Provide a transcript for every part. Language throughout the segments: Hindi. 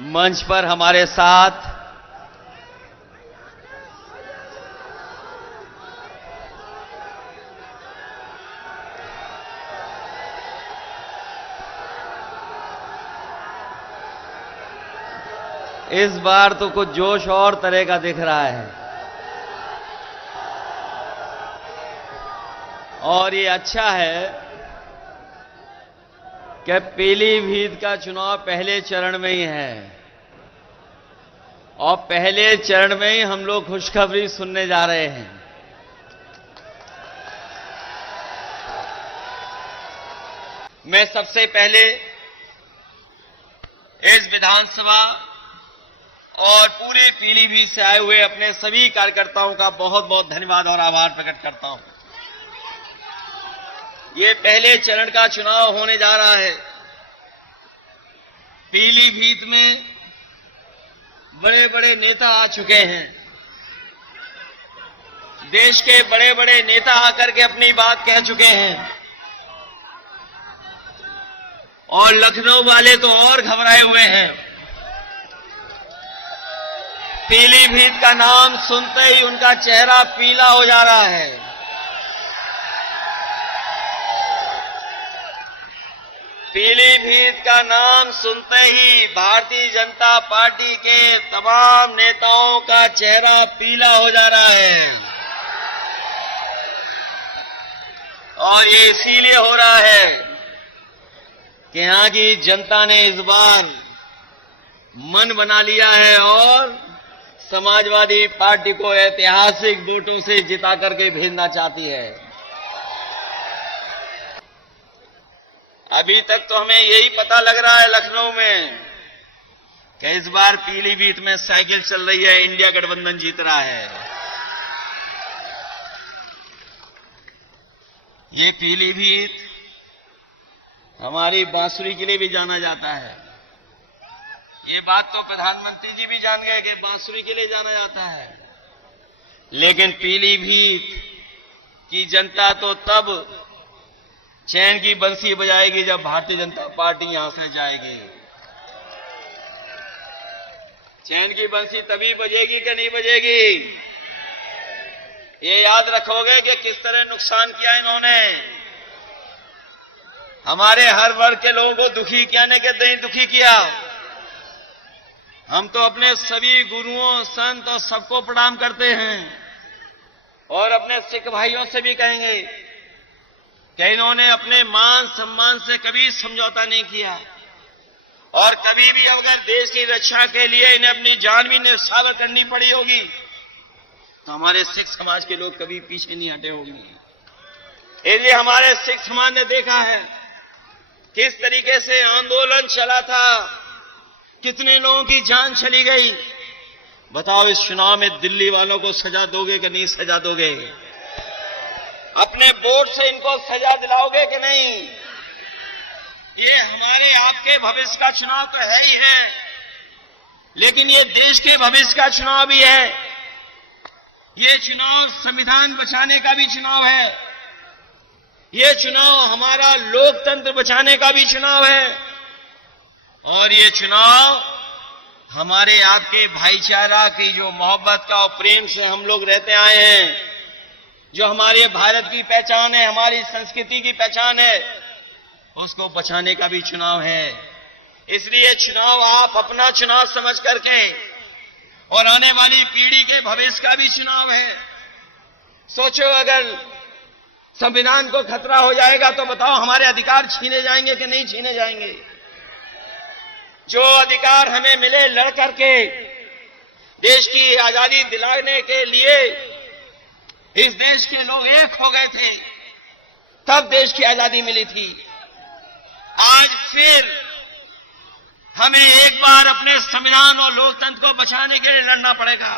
मंच पर हमारे साथ इस बार तो कुछ जोश और तरह का दिख रहा है और ये अच्छा है कि पीलीभीत का चुनाव पहले चरण में ही है और पहले चरण में ही हम लोग खुशखबरी सुनने जा रहे हैं। मैं सबसे पहले इस विधानसभा और पूरे पीलीभीत से आए हुए अपने सभी कार्यकर्ताओं का बहुत बहुत धन्यवाद और आभार प्रकट करता हूं। ये पहले चरण का चुनाव होने जा रहा है। पीलीभीत में बड़े बड़े नेता आ चुके हैं। देश के बड़े बड़े नेता आकर के अपनी बात कह चुके हैं और लखनऊ वाले तो और घबराए हुए हैं। पीलीभीत का नाम सुनते ही उनका चेहरा पीला हो जा रहा है। पीलीभीत का नाम सुनते ही भारतीय जनता पार्टी के तमाम नेताओं का चेहरा पीला हो जा रहा है और ये इसीलिए हो रहा है कि यहां की जनता ने इस बार मन बना लिया है और समाजवादी पार्टी को ऐतिहासिक वोटों से जिता करके भेजना चाहती है। अभी तक तो हमें यही पता लग रहा है लखनऊ में कि इस बार पीलीभीत में साइकिल चल रही है, इंडिया गठबंधन जीत रहा है। ये पीलीभीत हमारी बांसुरी के लिए भी जाना जाता है। ये बात तो प्रधानमंत्री जी भी जान गए कि बांसुरी के लिए जाना जाता है, लेकिन पीलीभीत की जनता तो तब चैन की बंसी बजाएगी जब भारतीय जनता पार्टी यहां से जाएगी। चैन की बंसी तभी बजेगी कि नहीं बजेगी, ये याद रखोगे कि किस तरह नुकसान किया इन्होंने। हमारे हर वर्ग के लोगों को दुखी किया नहीं कहते दुखी किया। हम तो अपने सभी गुरुओं संत और सबको प्रणाम करते हैं और अपने सिख भाइयों से भी कहेंगे कि इन्होंने अपने मान सम्मान से कभी समझौता नहीं किया और कभी भी अगर देश की रक्षा के लिए इन्हें अपनी जान भी न्यौछावर करनी पड़ी होगी तो हमारे सिख समाज के लोग कभी पीछे नहीं हटे होंगे। इसलिए हमारे सिख समाज ने देखा है किस तरीके से आंदोलन चला था, कितने लोगों की जान चली गई। बताओ इस चुनाव में दिल्ली वालों को सजा दोगे कि नहीं सजा दोगे? अपने वोट से इनको सजा दिलाओगे कि नहीं? ये हमारे आपके भविष्य का चुनाव तो है ही है, लेकिन ये देश के भविष्य का चुनाव भी है। ये चुनाव संविधान बचाने का भी चुनाव है। ये चुनाव हमारा लोकतंत्र बचाने का भी चुनाव है और ये चुनाव हमारे आपके भाईचारा की जो मोहब्बत का और प्रेम से हम लोग रहते आए हैं, जो हमारे भारत की पहचान है, हमारी संस्कृति की पहचान है, उसको बचाने का भी चुनाव है। इसलिए चुनाव आप अपना चुनाव समझ करके और आने वाली पीढ़ी के भविष्य का भी चुनाव है। सोचो अगर संविधान को खतरा हो जाएगा तो बताओ हमारे अधिकार छीने जाएंगे कि नहीं छीने जाएंगे? जो अधिकार हमें मिले लड़ करके देश की आजादी दिलाने के लिए इस देश के लोग एक हो गए थे, तब देश की आजादी मिली थी। आज फिर हमें एक बार अपने संविधान और लोकतंत्र को बचाने के लिए लड़ना पड़ेगा।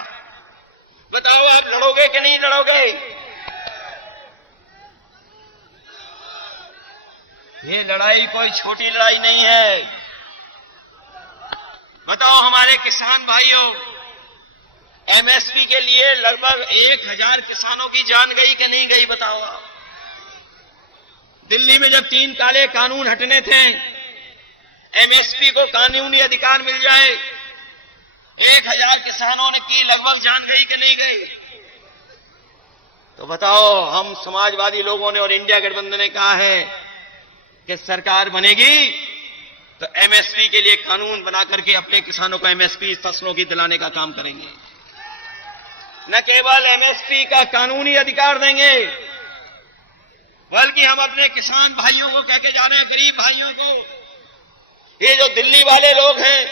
बताओ आप लड़ोगे कि नहीं लड़ोगे? ये लड़ाई कोई छोटी लड़ाई नहीं है। बताओ हमारे किसान भाइयों, एमएसपी के लिए लगभग 1000 किसानों की जान गई कि नहीं गई? बताओ आप। दिल्ली में जब 3 काले कानून हटने थे, एमएसपी को को कानूनी अधिकार मिल जाए। 1000 किसानों ने की लगभग जान गई कि नहीं गई? तो बताओ, हम समाजवादी लोगों ने और इंडिया गठबंधन ने कहा है कि सरकार बनेगी तो एमएसपी के लिए कानून बना करके अपने किसानों को एमएसपी फसलों की दिलाने का काम करेंगे। न केवल एमएसपी का कानूनी अधिकार देंगे, बल्कि हम अपने किसान भाइयों को कह के जा रहे हैं, गरीब भाइयों को, ये जो दिल्ली वाले लोग हैं,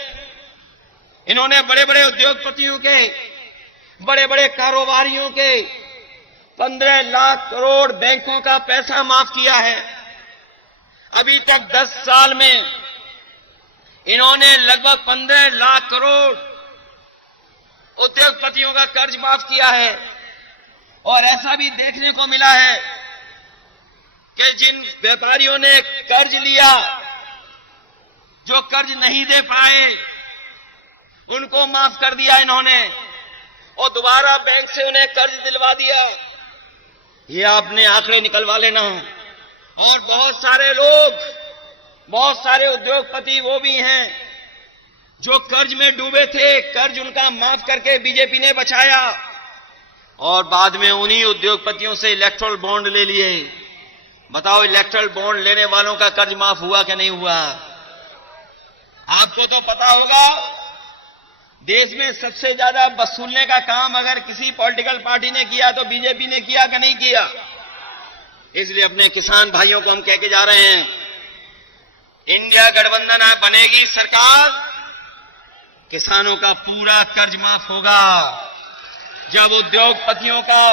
इन्होंने बड़े बड़े उद्योगपतियों के, बड़े बड़े कारोबारियों के 15 लाख करोड़ बैंकों का पैसा माफ किया है। अभी तक 10 साल में इन्होंने लगभग 15 लाख करोड़ उद्योगपतियों का कर्ज माफ किया है। और ऐसा भी देखने को मिला है कि जिन व्यापारियों ने कर्ज लिया, जो कर्ज नहीं दे पाए, उनको माफ कर दिया इन्होंने और दोबारा बैंक से उन्हें कर्ज दिलवा दिया। ये आपने आंकड़े निकलवा लेना। और बहुत सारे लोग, बहुत सारे उद्योगपति वो भी हैं जो कर्ज में डूबे थे, कर्ज उनका माफ करके बीजेपी ने बचाया और बाद में उन्हीं उद्योगपतियों से इलेक्ट्रल बॉन्ड ले लिए। बताओ, इलेक्ट्रल बॉन्ड लेने वालों का कर्ज माफ हुआ कि नहीं हुआ? आपको तो पता होगा, देश में सबसे ज्यादा वसूलने का काम अगर किसी पॉलिटिकल पार्टी ने किया तो बीजेपी ने किया कि नहीं किया? इसलिए अपने किसान भाइयों को हम कह के जा रहे हैं, इंडिया गठबंधन बनेगी सरकार, किसानों का पूरा कर्ज माफ होगा। जब उद्योगपतियों का